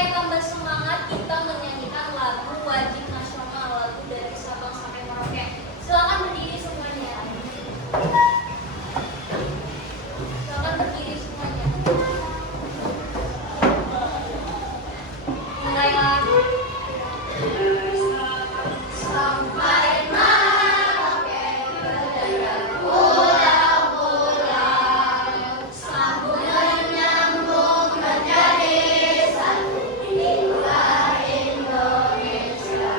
supaya tambah semangat kita menyanyikan lagu wajib nasional, lagu dari Sabang sampai Merauke. Silakan berdiri semuanya. Silakan berdiri semuanya. Mulailah. Sampai Merauke berdaya pulau-pulau, sambung menyambung menjadi satu. Itulah Indonesia.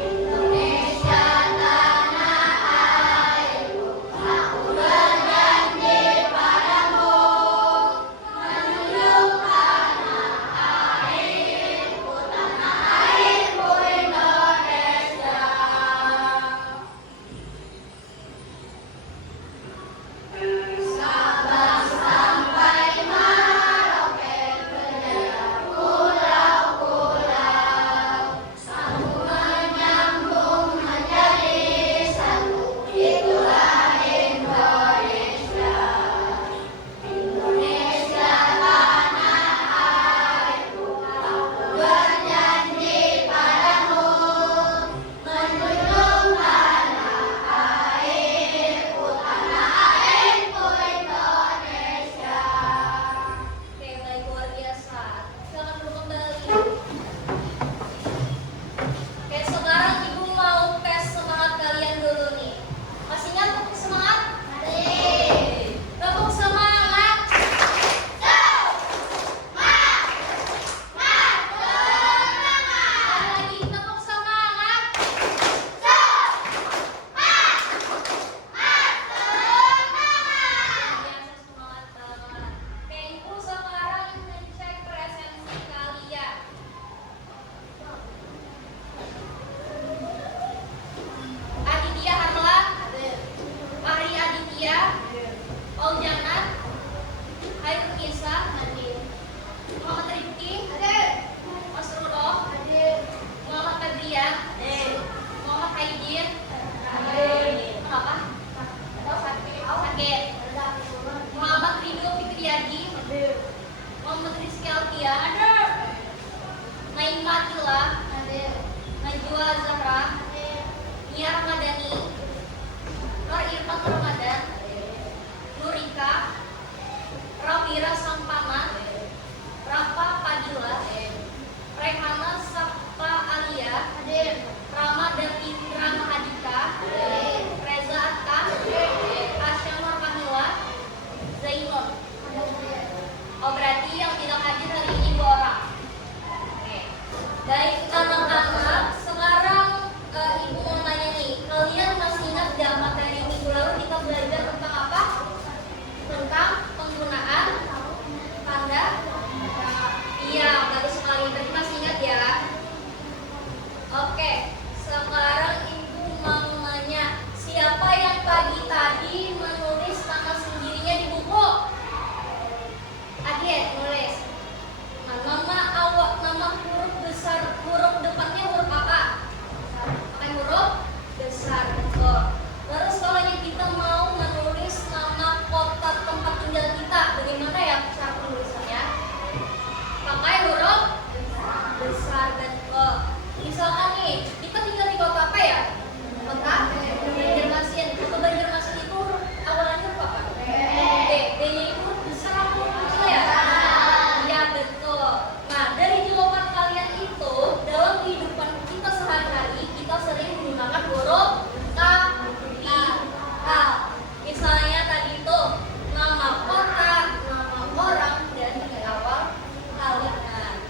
Indonesia tanah airku, aku berjanji padamu, menunjuk tanah airku Indonesia. Sabang sampai Merauke berdaya pulau-pulau, sambung menyambung menjadi satu. Itulah Indonesia. Indonesia tanah airku, aku berjanji padamu, menunjuk tanah airku Indonesia. Oke, baik, luar biasa. Silakan duduk kembali. Oke, sekarang Ibu mau tes semangat kalian dulu nih. Masih ingat tepuk semangat? Tepuk semangat. Lagi tepuk semangat. Biasa semangat banget. Oke, Ibu sekarang ngecek presensi kalian. Aditya Harlan, Ari Aditya, Paul Janat, Hairul Nisa, Muhammad Rifki, Mas Rudoh, Muhammad Febrian, Muhammad Haidin. Kenapa? Sakit. Muhammad Ridho Fikriyadi, Muhammad Rizky Alfian, Naima Tila, Najwa Zahra, Nia Ramadhani, Nur Irfan Ramadan, Nurika, Rawira Sampana, Rafa Padilla, Rehana Sapta Alia, Rama dan Indra Mahadika, Reza Atta, Asya Marmanila, Zainul. Oh, berarti yang tidak hadir hari ini 2 orang. Oke. Baik, anak-anak, sekarang Ibu mau nanya nih, kalian masih ingat gak materi minggu lalu kita belajar tentang apa? Tentang penggunaan tanda? Iya, bagus sekali. Tadi masih ingat ya? Oke, sekarang Ibu mau nanya, siapa yang pagi tadi menulis nama sendirinya di buku? Adit, nulis. Nah, nama huruf besar, huruf depannya huruf apa? Pakai huruf besar, betul. Terus kalau kita mau menulis nama kota tempat tinggal kita, bagaimana ya cara penulisannya? Pakai huruf besar, betul. Misalkan nih, kita tinggal di kota apa ya? Kota Banjarmasin. Kota Banjarmasin itu awalannya huruf apa? B. B-nya itu huruf besar atau huruf kecil ya? Iya, betul. Nah, dari jawaban kalian itu, dalam kehidupan kita sehari-hari, kita sering menggunakan huruf kapital. Misalnya tadi itu nama kota, nama orang, dan di awal kalimat.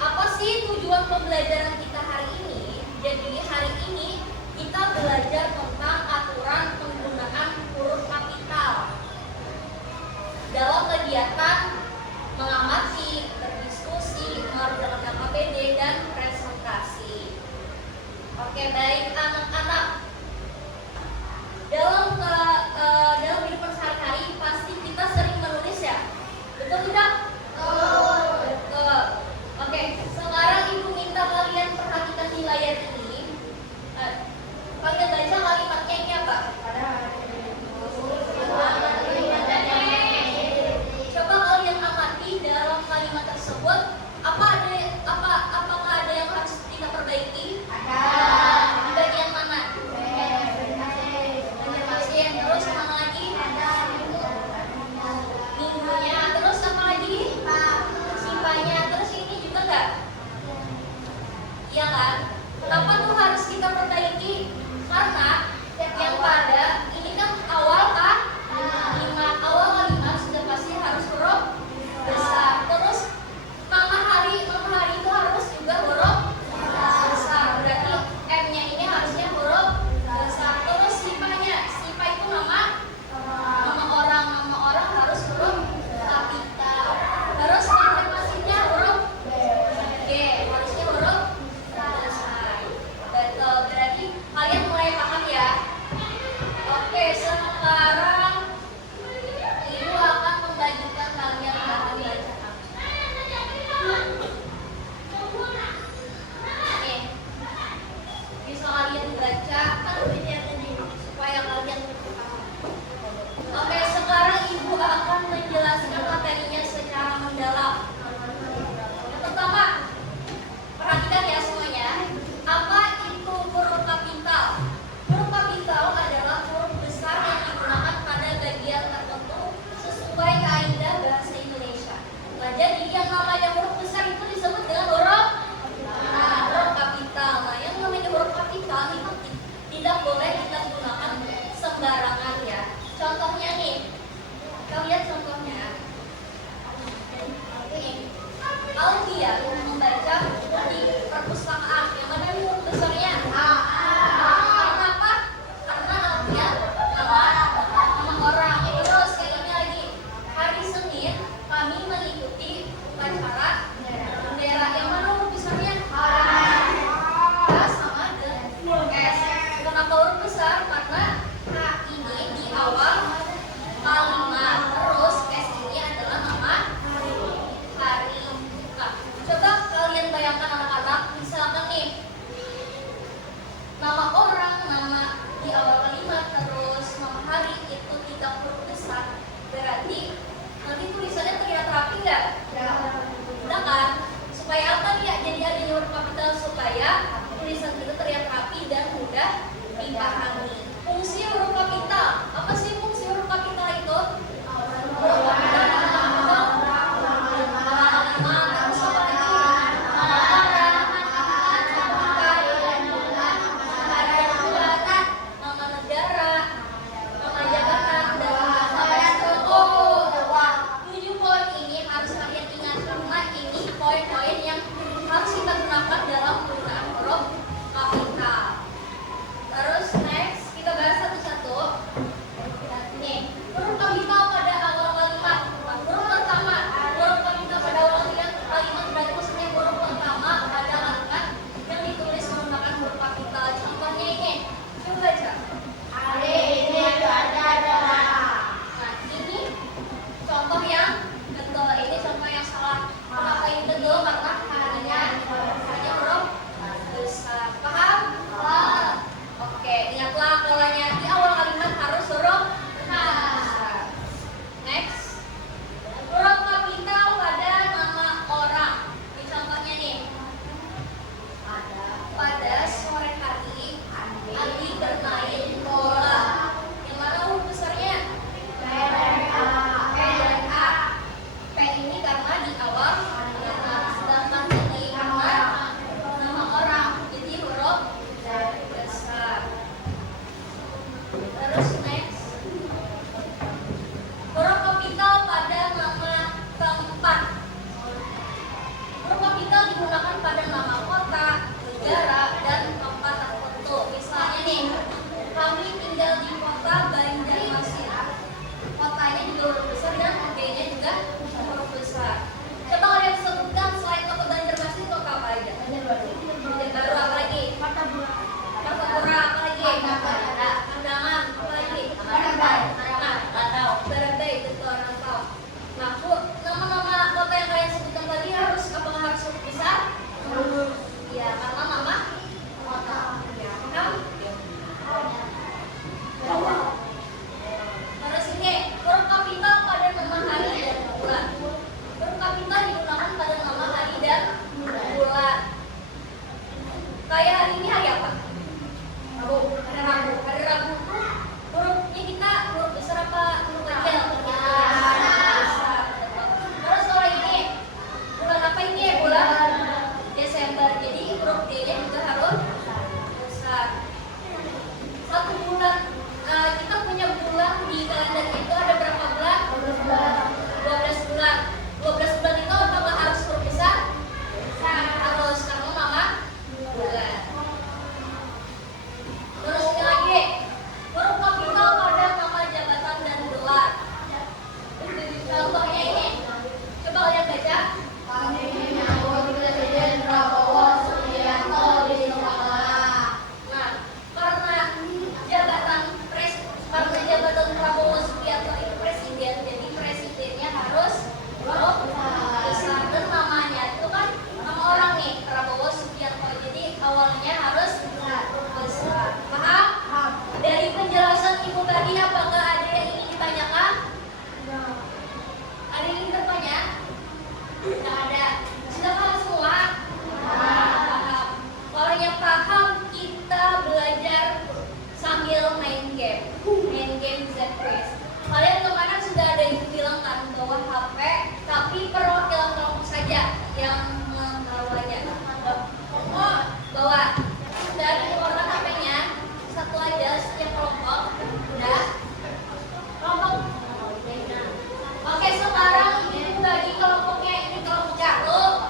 Apa sih tujuan pembelajaran kita hari ini? Jadi hari ini kita belajar tentang aturan penggunaan huruf kapital dalam kegiatan mengamati, berdiskusi, mengerjakan KPD, dan presentasi. Oke, baik anak-anak. Dalam kehidupan sehari-hari pasti kita sering menulis ya, betul tidak? Betul. Oke, sekarang Ibu minta kalian perhatikan di layar ini. Kalian baca kalimatnya ini apa? Coba kalian amati dalam kalimat Alfian membaca di perpustakaan. Yang mana nih huruf besarnya? Karena apa? Karena Alfian nama orang. Terus kayak ini lagi. Hari Senin kami mengikuti upacara bendera. Yang mana huruf besarnya? Sama dengan S. Kenapa huruf besar? Karena H ini di awal kalimat. Terus S ini adalah nama hari. Nah, coba kalian bayangkan anak-anak, misalkan nih nama orang, nama di awal kalimat, terus nama hari itu tidak huruf besar. Berarti nanti tulisannya terlihat rapi nggak? Udah kan? Supaya apa dia? Jadi adanya huruf kapital supaya tulisan itu terlihat rapi dan mudah dipahami. Fungsi huruf kapital. Apa sih fungsi huruf kapital itu? Huruf kapital poin-poin yang harus kita gunakan dalam penggunaan huruf kapital. Terus next kita bahas satu-satu. Nih, huruf kapital pada awal kalimat. Huruf pertama, huruf kapital pada awal kalimat berarti maksudnya huruf pertama pada kalimat yang ditulis menggunakan huruf kapital. Contohnya ini, coba baca. Hari ini cuaca cerah. Nah, ini contoh yang betul. Ini contoh yang salah. Kenapa ini betul? Karena hanya huruf besar. Paham? Oke, ingatlah polanya di awal kalimat harus huruf besar. Next, huruf kapital pada nama orang. Ini contohnya nih. Pada sore hari, Andi bermain bola. Yang mana huruf besarnya? P dan A. P ini karena di awal kalimat, sedangkan ini karena nama orang, jadi huruf besar. Terus next, huruf kapital pada nama tempat. Huruf kapital digunakan pada nama kota, negara, dan tempat tertentu. Misalnya nih, kami tinggal di kota Banjarmasin. Kotanya juga huruf besar dan D-nya juga huruf besar. Coba kalian sebutkan selain kota Banjarmasin kota apa aja? Banjarbaru apa lagi? Martapura apa lagi? Kandangan apa lagi? Baranday, betul, Rantau. Nah, nama-nama kota yang kalian sebutkan tadi harus apakah harus huruf besar? Iya, karena nama kota. Paham? Terus ini huruf kapital pada nama hari dan bulan. Huruf kapital digunakan pada nama hari dan bulan. Kayak hari ini hari apa? Rabu. Hari Rabu tuh hurufnya kita huruf besar apa huruf kecil? Besar. Terus kalau ini bulan apa ini? Bulan Desember. Jadi huruf D-nya juga harus besar. Satu bulan, kita punya bulan di kalender itu ada berapa bulan? 12 bulan. 12 bulan itu apakah harus huruf besar? Harus, karena nama bulan. Terus ini lagi, huruf kapital pada nama jabatan dan gelar. Contohnya ini, coba kalian baca. Kami menyambut Presiden Prabowo Subianto di sekolah. Nah, karena jabatan Prabowo Subianto itu presiden, jadi presidennya harus huruf besar. Dan namanya itu kan nama orang nih, Prabowo Subianto, jadi awalnya harus huruf besar. Paham? Dari penjelasan ibu tadi, apakah ada yang ingin ditanyakan? Ada yang ingin bertanya? Tidak ada. Sudah paham semua? Paham. Kalau yang paham, kita belajar sambil main game Z-Quiz. Kalian kemarin sudah ada yang bilang kan bawa HP, tapi perlu kelompok saja yang membawanya. Bawa dan keluarkan HP-nya satu aja setiap kelompok. Udah. Kelompok. Oke, sekarang ini bagi kelompoknya, ini kelompok 1,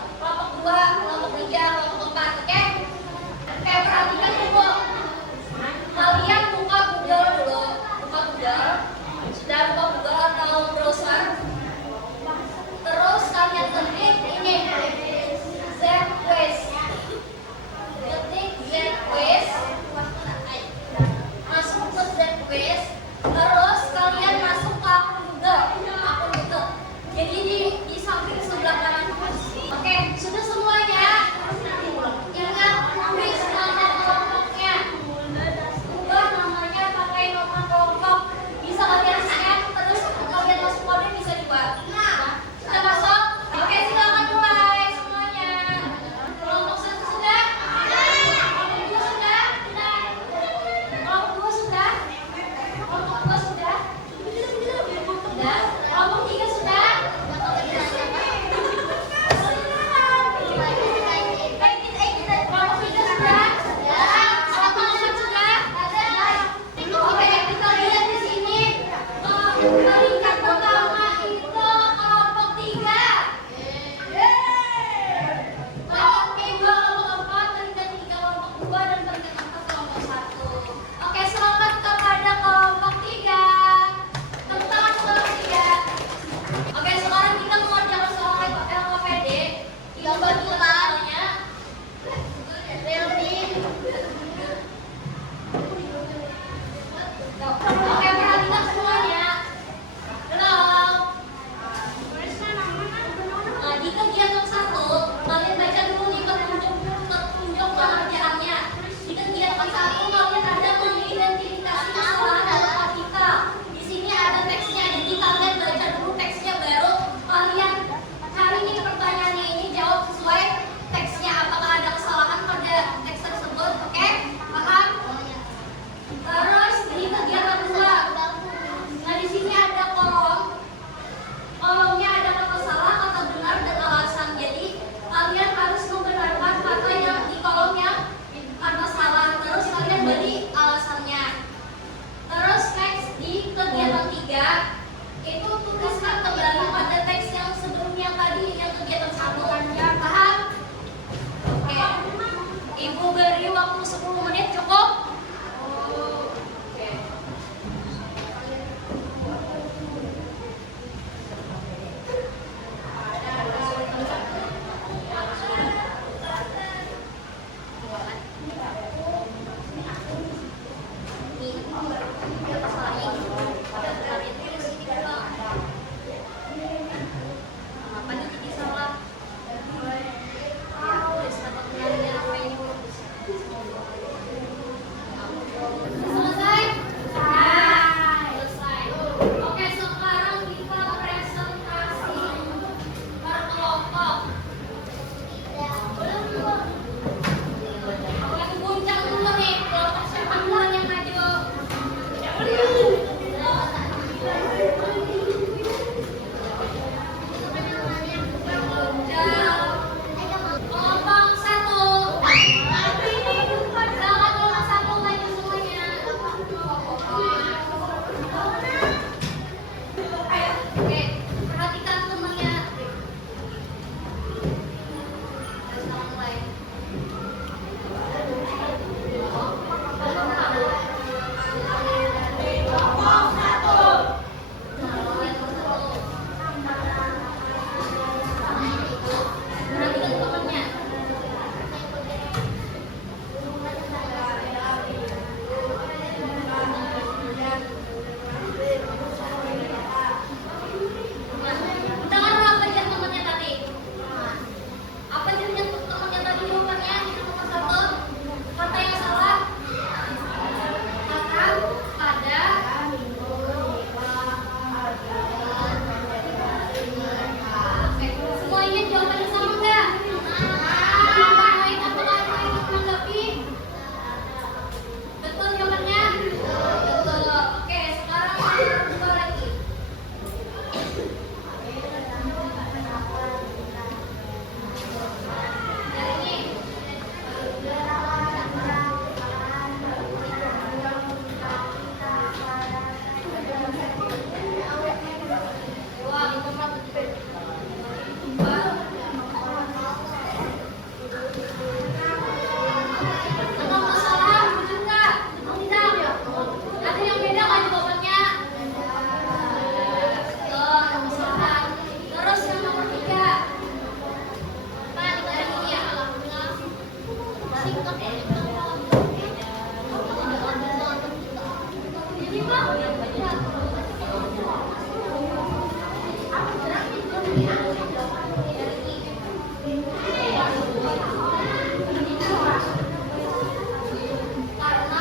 Karena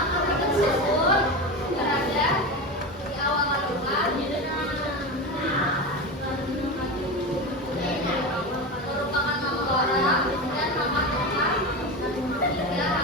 partikel tersebut berada di awal kandungan merupakan nama orang dan nama Tuhan hingga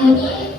ini